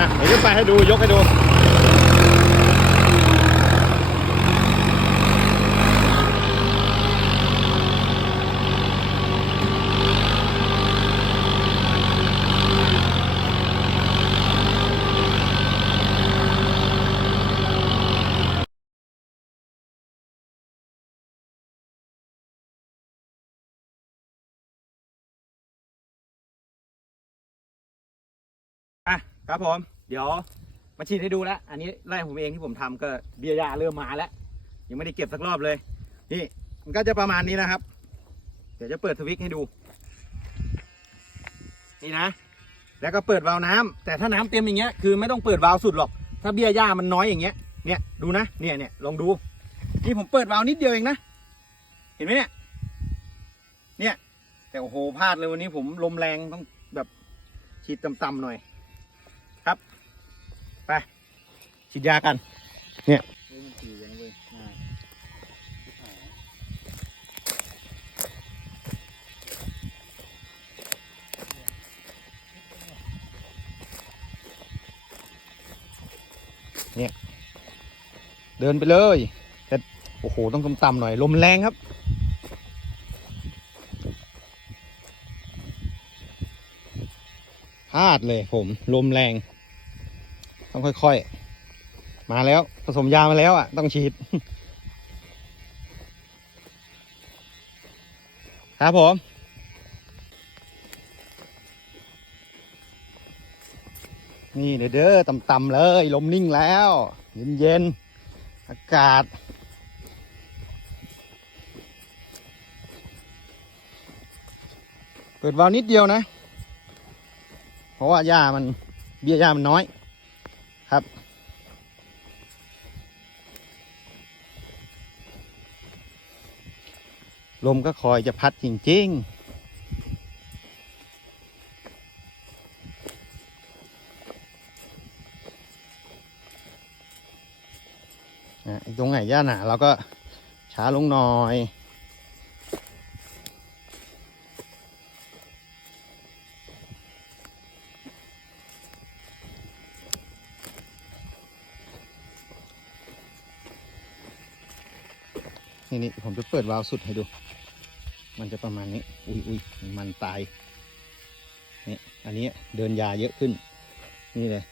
อะเดี๋ยวยกไปให้ดูยกให้ดู ครับผม เดี๋ยวมาฉีดให้ดูแล้ว อันนี้ไล่ผมเองที่ผมทำก็เบียร์ยาเริ่มมาแล้ว ยังไม่ได้เก็บสักรอบเลย นี่มันก็จะประมาณนี้นะครับ เดี๋ยวจะเปิดสวิตให้ดู นี่นะ แล้วก็เปิดวาล์วน้ำแต่ถ้าน้ำเต็มอย่างเงี้ยคือไม่ต้องเปิดวาล์วสุดหรอก ถ้าเบียร์ยามันน้อยอย่างเงี้ย เนี่ยดูนะ เนี่ยเนี่ยลองดู นี่ผมเปิดวาล์วนิดเดียวเองนะ เห็นไหมเนี่ย เนี่ย แต่โอ้โหพลาดเลยวันนี้ผมลมแรงต้องแบบฉีดต่ำๆหน่อย ฉีดยากัน เนี่ยเนี่ยเดินไปเลย แต่โอ้โห ต้องต่ำๆหน่อย ลมแรงครับพลาดเลยผม ลมแรง ต้องค่อย ๆ มาแล้ว ผสมยามาแล้วอะ ต้องฉีด ครับผม นี่เด้อเด้อต่ำๆเลย ลมนิ่งแล้ว เย็นๆ อากาศ เปิดวาล์วนิดเดียวนะ เพราะว่าหญ้ามันเบี้ยหญ้ามันน้อยครับ ลมก็คอยจะพัดจริง ๆตรงไหนหญ้าหนาเราก็ช้าลงหน่อย นี่นี่ผมจะเปิดวาล์วสุดให้ดู มันจะประมาณนี้ อุ้ยอุ้ยมันตายนี่อันนี้เดินยาเยอะขึ้น นี่เลย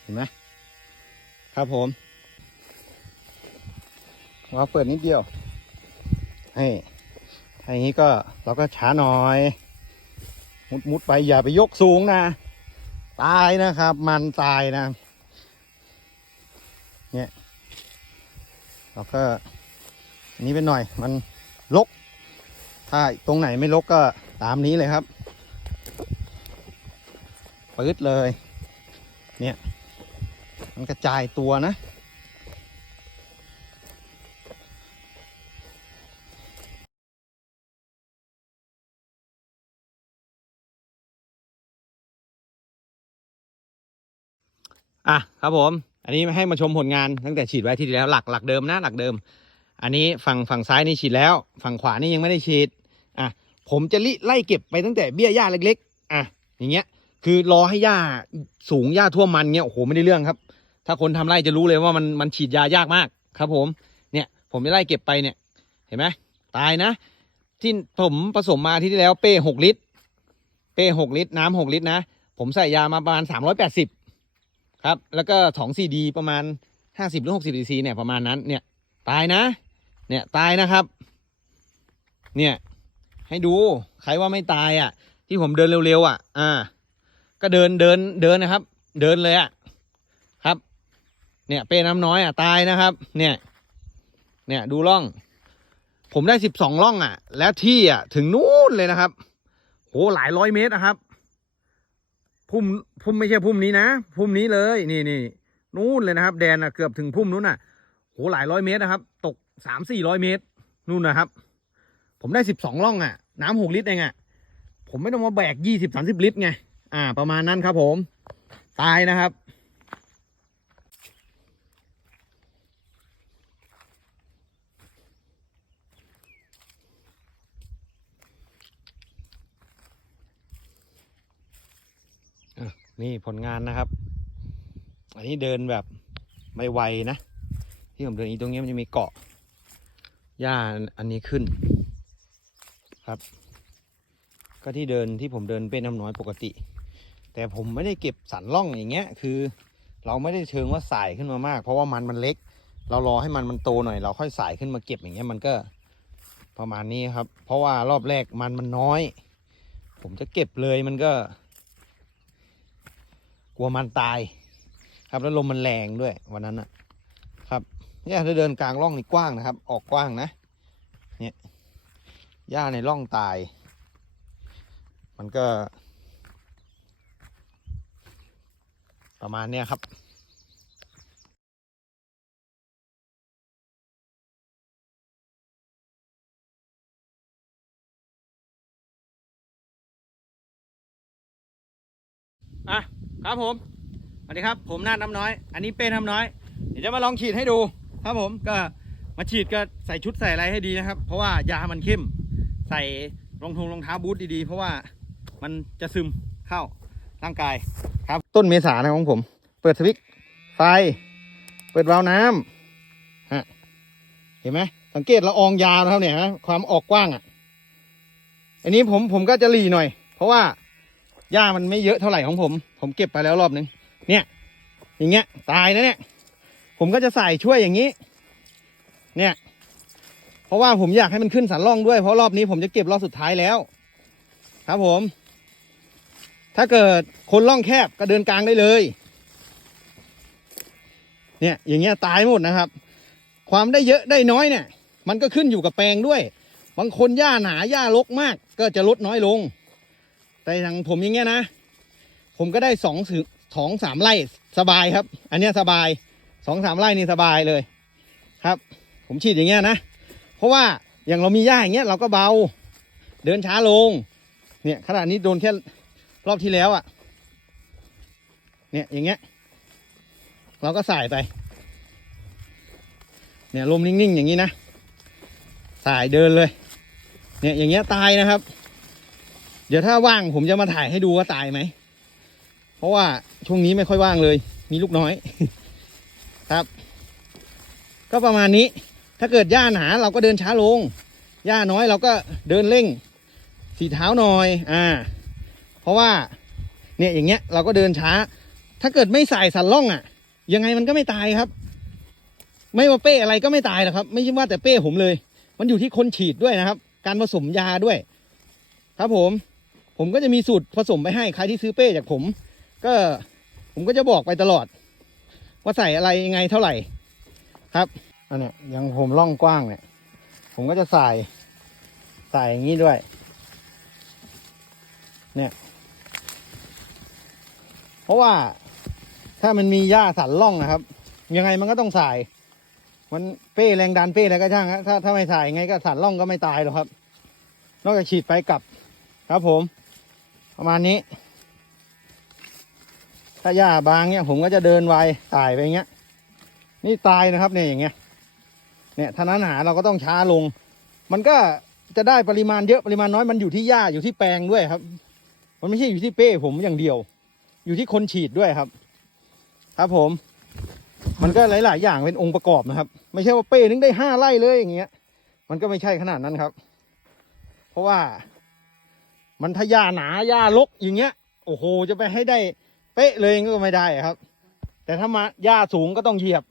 เห็นไหมครับผมวาล์วเปิดนิดเดียวให้ถ้างนี้ก็เราก็ช้าหน่อย มุดมุดไปอย่าไปยกสูงนะ ตายนะครับ มันตายนะ เนี่ยเราก็ นนี้เป็นหน่อยมันลก ถ้าตรงไหนไม่ลกก็ตามนี้เลยครับปืดเลย เนี่ย มันกระจายตัวนะ อะครับผม อันนี้ให้มาชมผลงานตั้งแต่ฉีดไว้ที่แล้วหลักหลักเดิมนะหลักเดิม อันนี้ฝั่งฝั่งซ้ายนี่ฉีดแล้ว ฝั่งขวานี่ยังไม่ได้ฉีดอะผมจะลิไล่เก็บไปตั้งแต่เบี้ยหญ้าเล็ก ๆ อะอย่างเงี้ย คือรอให้หญ้าสูงหญ้าท่วมมันเงี้ยโอ้โหไม่ได้เรื่องครับ ถ้าคนทำไร่จะรู้เลยว่ามันมันฉีดยายากมากครับ ผมเนี่ยผมจะไล่เก็บไปเนี่ย เห็นไหมตายนะ ที่ผมผสมมาที่ที่แล้วเป้หกลิตร เป้หกลิตรน้ำหกลิตรนะผมใส่ยามาประมาณสามร้อยแปดสิบครับ แล้วก็ถองซีดีประมาณห้าสิบหรือหกสิบซีเนี่ยประมาณนั้นเนี่ยตายนะ เนี่ยตายนะครับ เนี่ยให้ดูใครว่าไม่ตายอะ ที่ผมเดินเร็วๆอะ อ่า ก็เดินเดินเดินนะครับ เดินเลยอะครับ เนี่ยเป้น้ำน้อยอะตายนะครับ เนี่ย เนี่ยดูร่อง ผมได้สิบสองร่องอะ แล้วที่อะ ถึงนู้นเลยนะครับโหหลายร้อยเมตรนะครับพุ่มพุ่มไม่ใช่พุ่มนี้นะพุ่มนี้เลย นี่นี่นู่นเลยนะครับ แดนอะเกือบถึงพุ่มนู้นอะโหหลายร้อยเมตรนะครับ ตก สามสี่ร้อยเมตร นู่นนะครับ ผมได้สิบสองล่องอะ่ะ น้ำหกลิตรเองอะ่ะ ผมไม่ต้องมาแบกยี่สิบสามสิบลิตรไง อ่า ประมาณนั้นครับผม ตายนะครับนี่ผลงานนะครับ อันนี้เดินแบบไม่ไวนะ ที่ผมเดินอีตรงนี้มันจะมีเกาะ หญ้าอันนี้ขึ้น ครับ ก็ที่เดินที่ผมเดินเป็นน้ำน้อยปกติ แต่ผมไม่ได้เก็บสันล่องอย่างเงี้ย คือ เราไม่ได้เชิงว่าสายขึ้นมามาก เพราะว่ามันมันเล็ก เรารอให้มันมันโตหน่อย เราค่อยสายขึ้นมาเก็บอย่างเงี้ยมันก็ประมาณนี้ครับ เพราะว่ารอบแรกมันมันน้อย ผมจะเก็บเลยมันก็ กลัวมันตาย ครับแล้วลมมันแรงด้วยวันนั้นอะ เนี่ยถ้าเดินกลางร่องนี่กว้างนะครับ ออกกว้างนะ เนี่ยหญ้าในร่องตาย มันก็ ประมาณเนี้ยครับอะครับผมสวัสดีครับ ผมนาดน้ำน้อย อันนี้เป้น้ำน้อย เดี๋ยวจะมาลองฉีดให้ดู ครับผมก็มาฉีดก็ใส่ชุดใส่อะไรให้ดีนะครับ เพราะว่ายามันเข้ม ใส่รองทงรองเท้าบูทดีๆ เพราะว่ามันจะซึมเข้าร่างกายครับ ต้นเมษานะของผม เปิดสวิตช์ไฟ เปิดวาล์วน้ำฮะเห็นไหมสังเกตละอองยาวนะครับเนี่ยนะความออกกว้างอะ อันนี้ผมผมก็จะหลีหน่อย เพราะว่าหญ้ามันไม่เยอะเท่าไหร่ของผม ผมเก็บไปแล้วรอบนึงเนี่ย อย่างเงี้ยตายนะเนี่ย ผมก็จะใส่ช่วยอย่างนี้ เนี่ย เพราะว่าผมอยากให้มันขึ้นสันล่องด้วย เพราะรอบนี้ผมจะเก็บรอบสุดท้ายแล้ว ครับผม ถ้าเกิดคนล่องแคบก็เดินกลางได้เลย เนี่ย อย่างเงี้ยตายหมดนะครับ ความได้เยอะได้น้อยเนี่ย มันก็ขึ้นอยู่กับแปลงด้วย บางคนหญ้าหนาหญ้ารกมาก ก็จะลดน้อยลง แต่อย่างผมอย่างเงี้ยนะ ผมก็ได้สองถึงสองสามไร่สบายครับ อันเนี้ยสบาย สองสามไร่นี่สบายเลยครับ ผมฉีดอย่างเงี้ยนะ เพราะว่าอย่างเรามีหญ้าอย่างเงี้ยเราก็เบา เดินช้าลง เนี่ยขนาดนี้โดนแค่รอบที่แล้วอะ่ะ เนี่ยอย่างเงี้ย เราก็ใส่ไป เนี่ยลมนิ่งๆอย่างนี้นะสายเดินเลย เนี่ยอย่างเงี้ยตายนะครับ เดี๋ยวถ้าว่างผมจะมาถ่ายให้ดูว่าตายไหม เพราะว่าช่วงนี้ไม่ค่อยว่างเลย มีลูกน้อย ก็ประมาณนี้ ถ้าเกิดหญ้าหนาเราก็เดินช้าลง หญ้าน้อยเราก็เดินเร่งสีเท้าหน่อย อ่า เพราะว่า เนี่ยอย่างเงี้ยเราก็เดินช้า ถ้าเกิดไม่ใส่สันล่องอะ ยังไงมันก็ไม่ตายครับ ไม่ว่าเป้อะไรก็ไม่ตายหรอกครับ ไม่ใช่ว่าแต่เป้ผมเลย มันอยู่ที่คนฉีดด้วยนะครับ การผสมยาด้วย ครับผม ผมก็จะมีสูตรผสมไปให้ใครที่ซื้อเป้จากผม ก็ผมก็จะบอกไปตลอด ว่าใส่อะไรยังไงเท่าไหร่ ครับอันเนี้ยอย่างผมร่องกว้างเนี่ย ผมก็จะใส่ใส่อย่างนี้ด้วย เนี่ย เพราะว่าถ้ามันมีหญ้าสันร่องนะครับ ยังไงมันก็ต้องใส่มันเป้แรงดันเป้อะไรก็ช่างฮะถ้าถ้าไม่ใส่ยังไงก็สันร่องก็ไม่ตายหรอกครับ นอกจากฉีดไปกลับ ครับผม ประมาณนี้ ถ้าหญ้าบางเนี่ยผมก็จะเดินไวตายไปอย่างเงี้ย นี่ตายนะครับเนี่ยอย่างเงี้ยเนี่ยถ้านั้นหาเราก็ต้องช้าลง มันก็จะได้ปริมาณเยอะปริมาณน้อยมันอยู่ที่หญ้าอยู่ที่แปลงด้วยครับ มันไม่ใช่อยู่ที่เป้ผมอย่างเดียว อยู่ที่คนฉีดด้วยครับ ครับผม มันก็หลาย ๆ อย่างเป็นองค์ประกอบนะครับ ไม่ใช่ว่าเป้นึงได้ห้าไร่เลยอย่างเงี้ย มันก็ไม่ใช่ขนาดนั้นครับ เพราะว่า มันถ้าหญ้าหนาหญ้ารกอย่างเงี้ย โอ้โห จะไปให้ได้เป๊ะเลยก็ไม่ได้ครับ แต่ถ้ามาหญ้าสูงก็ต้องเหยียบ